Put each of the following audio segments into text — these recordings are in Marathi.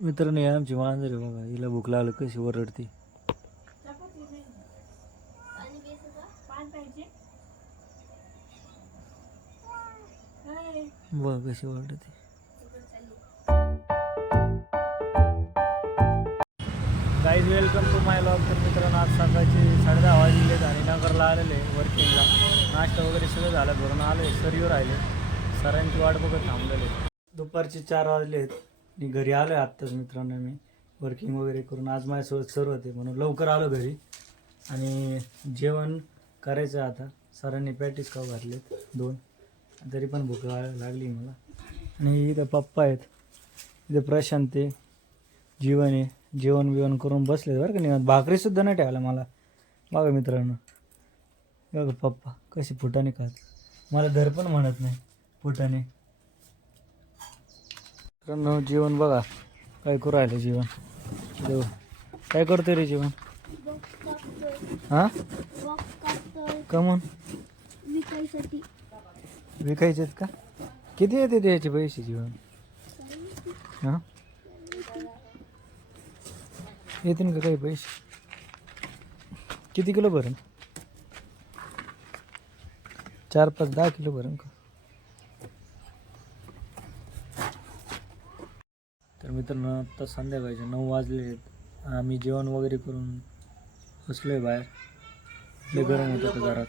मित्रांनो, आमची मांजर आहे बघा, हिला भूक लागली कशी ओरडते. बघ कशी ओरडते. Guys welcome to my vlog. तर मित्रांनो, आज सकाळची 10:30 वाजलेत आणि नगरला आलेले वर्किंगला. नाश्ता वगैरे सगळं झालं, घरून आले, सर राहिले, सरांची वाट बघत थांबलेले. दुपारचे 4 वाजलेत. मी घरी आलो आहे आत्ताच मित्रांनो. मी वर्किंग वगैरे करून आज माझ्यासोबत सर होते म्हणून लवकर आलो घरी आणि जेवण करायचं आता. सरांनी पॅटीस खाऊ घातलेत 2, तरी पण भूक लागली मला. आणि इथं पप्पा आहेत, इथं प्रशांत आहे, जीवन आहे. जेवण बिवण करून बसले बरं का. नाही भाकरीसुद्धा नाही ठेवायला मला. बघा मित्रांनो, बघा पप्पा कशी फुटाने खात. मला धर पण म्हणत नाही फुटाने. मित्रांनो जेवण बघा काय करू राहिलं. जेवण काय करतोय रे जेवण? हां कमून विकायचे आहेत का? किती येते त्याचे पैसे जेवण? हां येतील का काही पैसे? किती किलो भरण? 4-5-10 किलो भरण का? तर मित्रांनो, आत्ता संध्याकाळचे 9 वाजले आहेत. आम्ही जेवण वगैरे करून बसलो आहे बाहेर. लय गरम होतं तर घरात.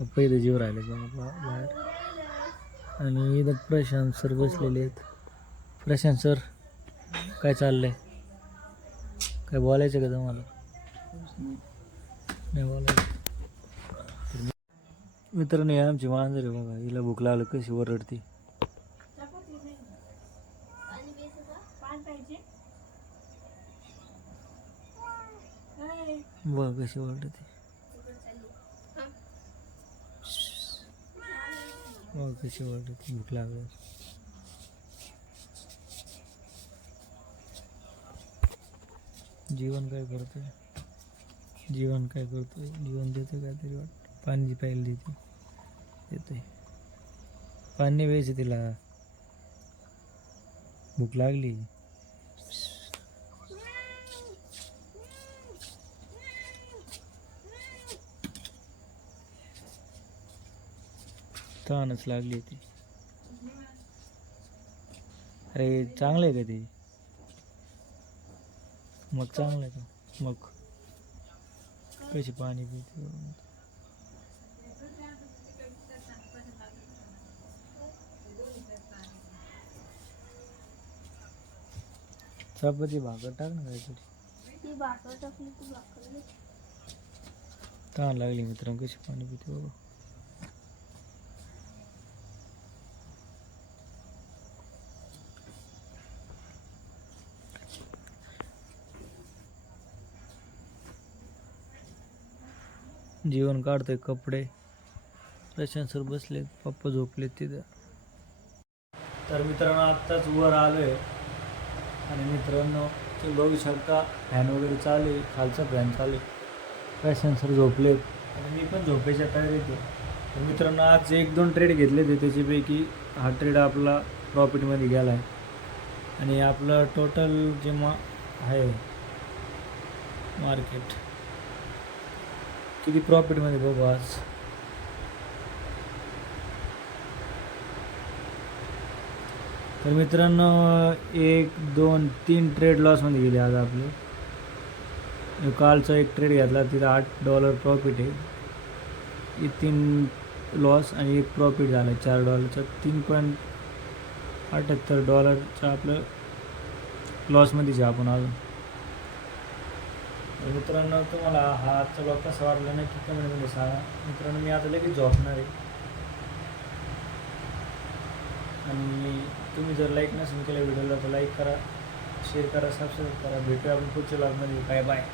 पप्पा इथं जेव राहिले बाहेर. आणि इथं प्रशांत सर बसलेले आहेत. प्रशांत सर काय चाललंय? काय बोलायचं का तुम्हाला? नाही बोलायचं. मित्रांनो, आमची मांजर आहे बघा, हिला भूक लागली कशी ओरडते. बघ कशी ओरडते. बघ कशी ओरडते भूक लागली. जीवन काय करतोय? जीवन देते काहीतरी वाटतं. पाणी प्यायला देते. पाणी प्यायचं तिला, भूक लागली. तहानच लागली ती. अरे चांगलं आहे का ते? मग चांगलं आहे का? मग कशी पाणी पिते. चपाती भाकर टाक ना काहीतरी. तहान लागली मित्रांनो, कशी पाणी पिते बाबा. जेवण काढतोय कपडे. प्रशांत सर बसले, पप्पा झोपलेत तिथं. तर मित्रांनो, आत्ताच वर आलोय आणि मित्रांनो ते बघू शकता फॅन वगैरे चालू आहे, खालचा फॅन चालू आहे. प्रशांत सर झोपलेत आणि मी पण झोपायच्या तयारीत आहे. तर मित्रांनो, आज 1-2 ट्रेड घेतले ते, त्याच्यापैकी हा ट्रेड आपला प्रॉफिटमध्ये गेला आहे. आणि आपलं टोटल जे आहे मार्केट किती प्रॉफिटमध्ये बघू आज. तर मित्रांनो, 1-2-3 ट्रेड लॉसमध्ये गेले आज आपले. कालचा एक ट्रेड घेतला, तिथं $8 प्रॉफिट आहे. 3 लॉस आणि 1 प्रॉफिट झाला $4चा. $3.78 आपलं लॉसमध्येच आहे आपण अजून. मित्रांनो, तुम्हाला हा आजचा ब्लॉग कसा वाटला नक्की कमेंटमध्ये सांगा. मित्रांनो, मी आता लगेच झोपणार आहे. आणि तुम्ही जर लाईक नसेल केलं व्हिडिओला तर लाईक करा, शेअर करा, सबस्क्राईब करा. भेटूया आपण पुढच्या ब्लॉगमध्ये. Bye bye.